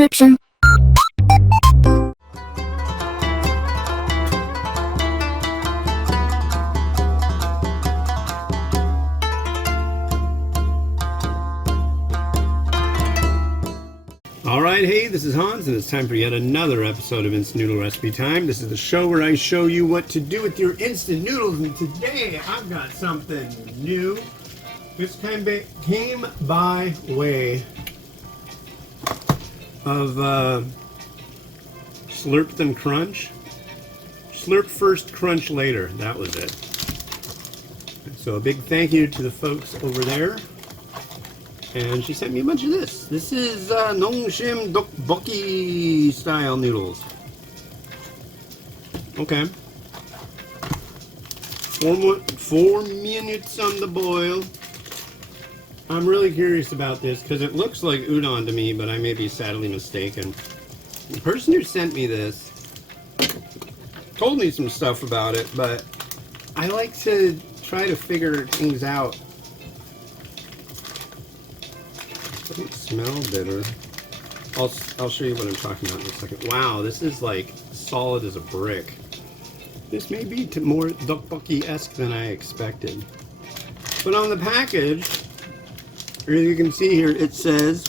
description. Alright, hey, this is Hans, and it's time for yet another episode of Instant Noodle Recipe Time. This is the show where I show you what to do with your instant noodles, and today I've got something new. This came by way of Slurp then Crunch. Slurp first, crunch later. That was it. So a big thank you to the folks over there. And she sent me a bunch of this. This is Nongshim Tteokbokki style noodles. Okay. 4 minutes on the boil. I'm really curious about this because it looks like udon to me, but I may be sadly mistaken. The person who sent me this told me some stuff about it, but I like to try to figure things out. Doesn't smell bitter. I'll show you what I'm talking about in a second. Wow, this is like solid as a brick. This may be more tteokbokki-esque than I expected. But on the package, as you can see here, it says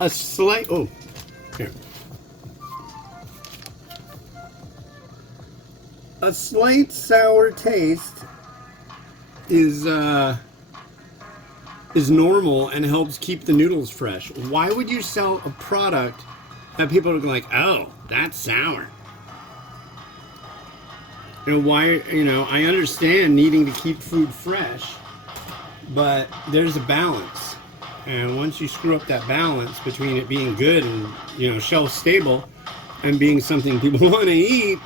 a slight, oh, here. A slight sour taste is normal and helps keep the noodles fresh. Why would you sell a product that people are like, oh, that's sour? You know, why, I understand needing to keep food fresh, but there's a balance. And once you screw up that balance between it being good and, shelf stable and being something people want to eat,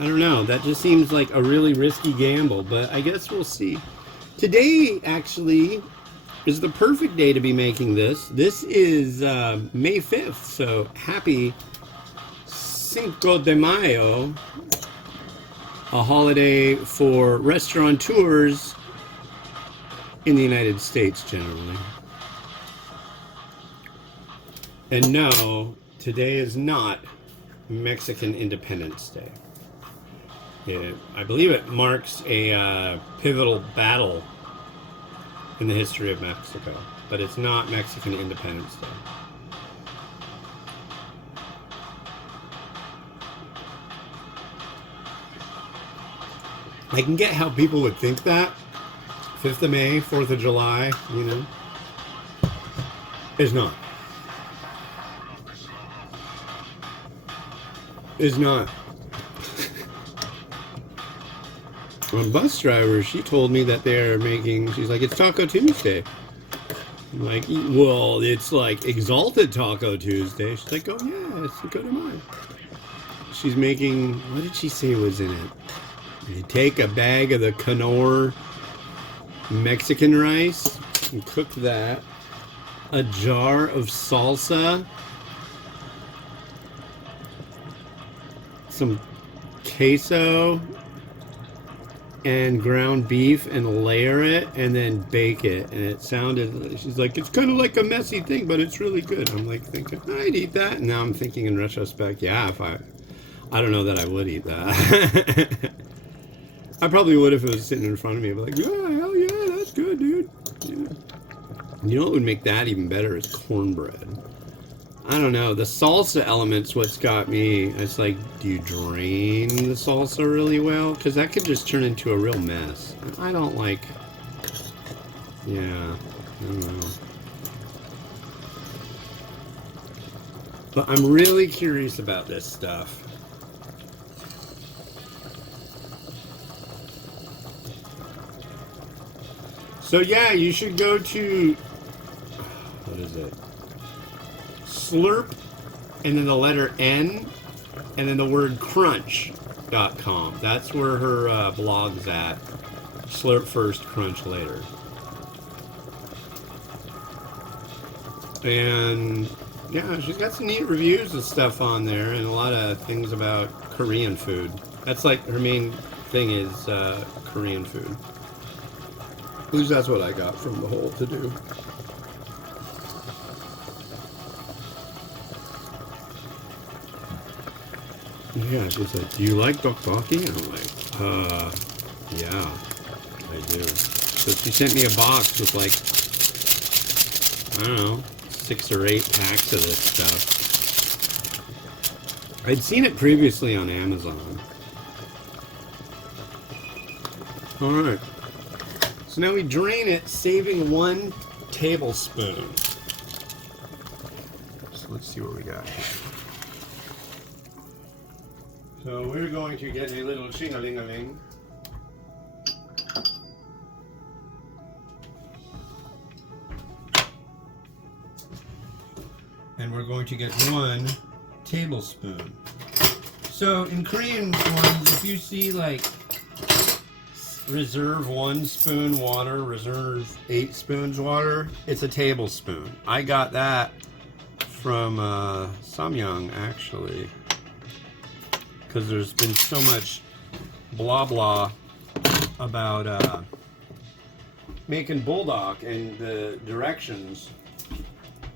I don't know. That just seems like a really risky gamble, but I guess we'll see. Today, actually, is the perfect day to be making this. This is May 5th, so happy Cinco de Mayo, a holiday for restaurateurs in the United States generally. And no, today is not Mexican Independence Day. I believe it marks a pivotal battle in the history of Mexico, but it's not Mexican Independence Day. I can get how people would think that. 5th of May, 4th of July, Is not. Is not. One bus driver, she told me that they're making, she's like, it's Taco Tuesday. I'm like, well, it's like Exalted Taco Tuesday. She's like, oh yeah, it's Cinco de Mayo. She's making, what did she say was in it? You take a bag of the Knorr Mexican rice and cook that. A jar of salsa. Some queso. And ground beef and layer it and then bake it. And it sounded, she's like, it's kind of like a messy thing, but it's really good. I'm like thinking, I'd eat that. And now I'm thinking in retrospect, yeah, I don't know that I would eat that. I probably would if it was sitting in front of me. I'd be like, yeah, hell yeah, that's good, dude. Yeah. You know what would make that even better is cornbread. I don't know. The salsa element's what's got me. It's like, do you drain the salsa really well? Because that could just turn into a real mess. I don't like... Yeah, I don't know. But I'm really curious about this stuff. So yeah, you should go to... What is it? Slurp, and then the letter N, and then the word crunch.com. That's where her blog's at. Slurp first, crunch later. And yeah, she's got some neat reviews and stuff on there, and a lot of things about Korean food. That's like her main thing is Korean food. At least that's what I got from the whole to-do. yeah, she's like, do you like tteokbokki? I'm like, yeah, I do. So she sent me a box with like, I don't know, 6 or 8 packs of this stuff. I'd seen it previously on Amazon. Alright. So now we drain it, saving 1 tablespoon. So let's see what we got here. So we're going to get a little shing-a-ling-a-ling. And we're going to get 1 tablespoon. So in Korean ones, if you see like reserve 1 spoon water, reserve 8 spoons water, it's a tablespoon. I got that from Samyang actually, because there's been so much blah blah about making buldak and the directions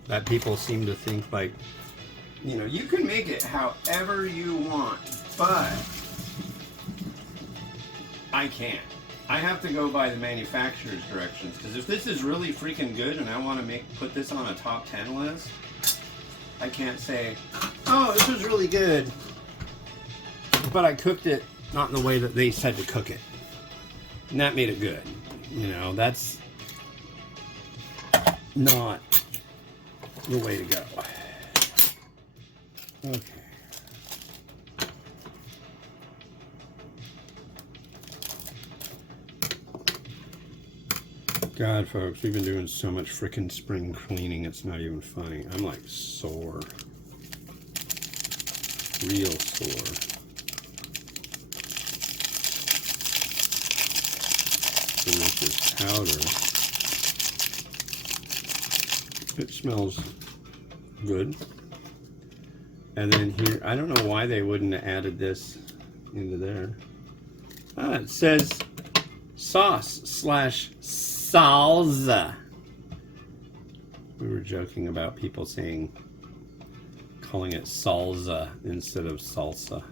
that people seem to think like, you know, you can make it however you want, but I can't. I have to go by the manufacturer's directions, because if this is really freaking good and I want to put this on a top 10 list, I can't say, oh, this was really good, but I cooked it not in the way that they said to cook it, and that made it good. You know, that's not the way to go. Okay. God, folks, we've been doing so much frickin' spring cleaning, it's not even funny. I'm like sore. Real sore. Delicious powder. It smells good. And then here, I don't know why they wouldn't have added this into there. Ah, it says sauce/salsa. We were joking about people calling it salsa instead of salsa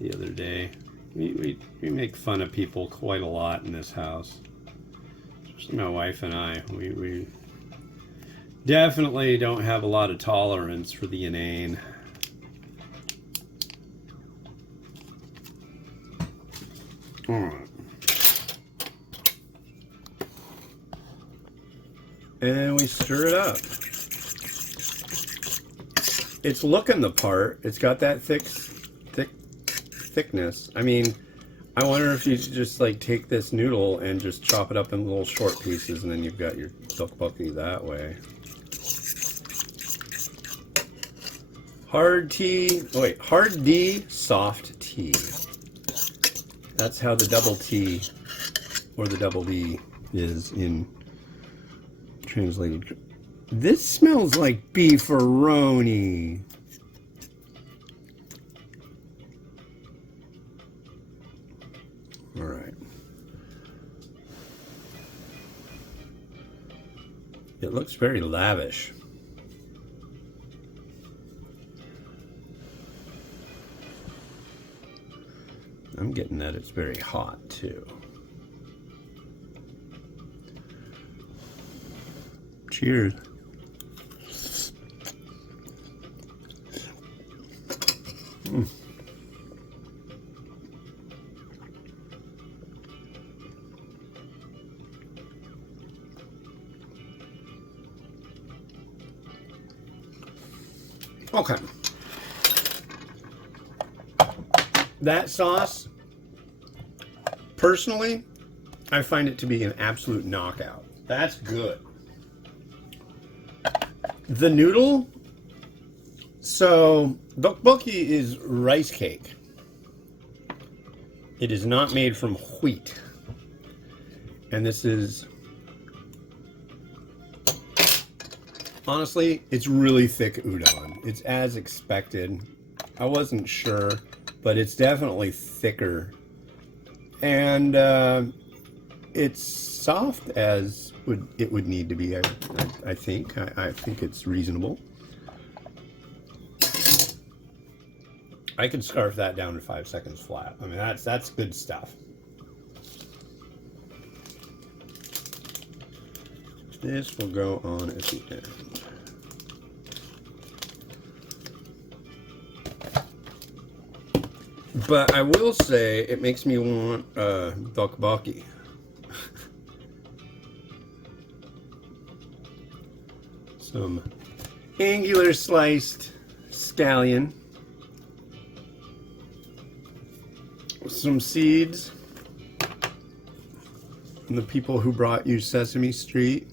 the other day. We make fun of people quite a lot in this house. Especially my wife and I. We definitely don't have a lot of tolerance for the inane. Alright. And we stir it up. It's looking the part. It's got that thickness. I mean, I wonder if you just like take this noodle and just chop it up in little short pieces, and then you've got your tteokbokki that way. Hard D, soft T. That's how the double T or the double D is in translated. This smells like beefaroni. All right. It looks very lavish. I'm getting that it's very hot too. Cheers. Mm. Okay. That sauce, personally, I find it to be an absolute knockout. That's good. The noodle, so tteokbokki is rice cake. It is not made from wheat. And this is, honestly, it's really thick udon. It's as expected. I wasn't sure, but it's definitely thicker. And it's soft as it would need to be, I think. I think it's reasonable. I could scarf that down in 5 seconds flat. I mean, that's good stuff. This will go on at the end. But I will say it makes me want tteokbokki. Some angular sliced scallion. Some seeds. And the people who brought you Sesame Street.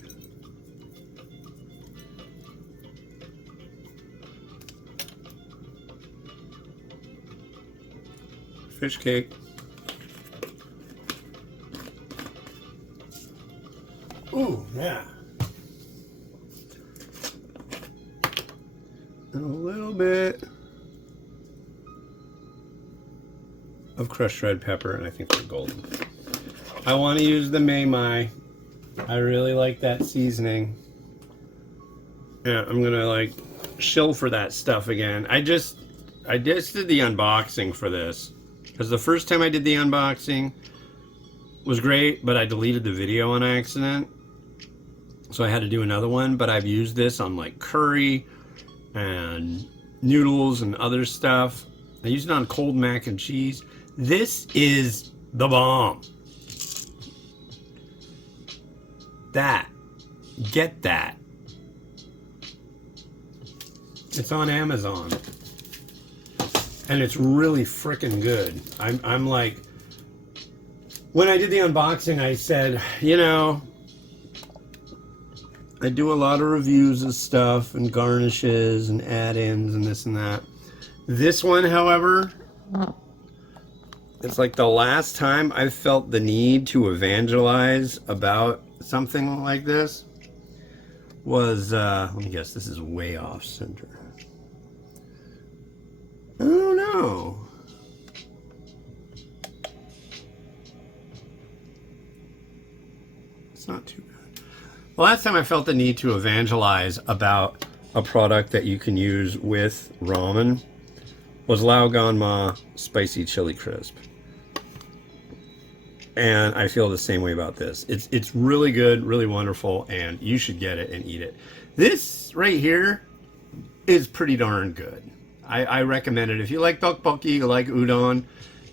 Fish cake. Ooh, yeah. And a little bit of crushed red pepper, and I think they're golden. I want to use the Mai. I really like that seasoning. Yeah, I'm gonna like shill for that stuff again. I just did the unboxing for this. Because the first time I did the unboxing was great, but I deleted the video on accident. So I had to do another one, but I've used this on like curry and noodles and other stuff. I used it on cold mac and cheese. This is the bomb. Get that. It's on Amazon. And it's really freaking good. I'm like, when I did the unboxing, I said, you know, I do a lot of reviews of stuff and garnishes and add-ins and this and that. This one, however, it's like the last time I felt the need to evangelize about something like this was, let me guess, this is way off center. I don't know. It's not too bad. The last time I felt the need to evangelize about a product that you can use with ramen was Lao Gan Ma Spicy Chili Crisp. And I feel the same way about this. It's really good, really wonderful, and you should get it and eat it. This right here is pretty darn good. I recommend it. If you like tteokbokki, you like udon,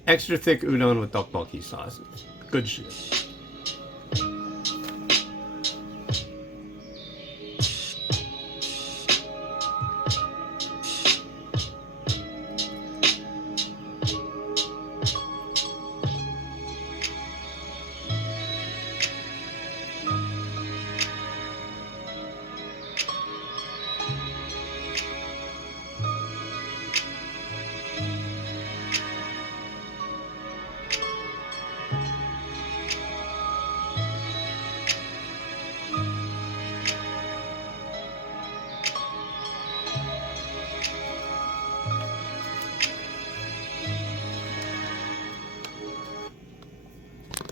extra thick udon with tteokbokki sauces. Good shit.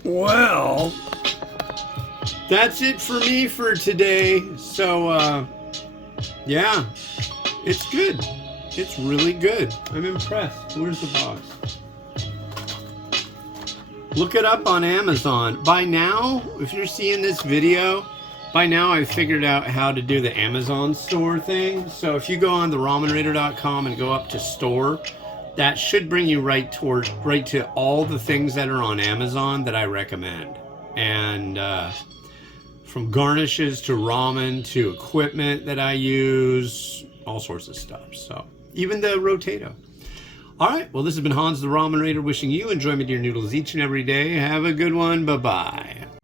Well, that's it for me for today. So, yeah, it's good. It's really good. I'm impressed. Where's the box? Look it up on Amazon. By now, if you're seeing this video, by now I've figured out how to do the Amazon store thing. So if you go on the ramenraider.com and go up to store, that should bring you right to all the things that are on Amazon that I recommend. And from garnishes to ramen to equipment that I use, all sorts of stuff. So even the Rotato. All right, well, this has been Hans the Ramen Raider wishing you enjoyment, dear noodles, each and every day. Have a good one. Bye-bye.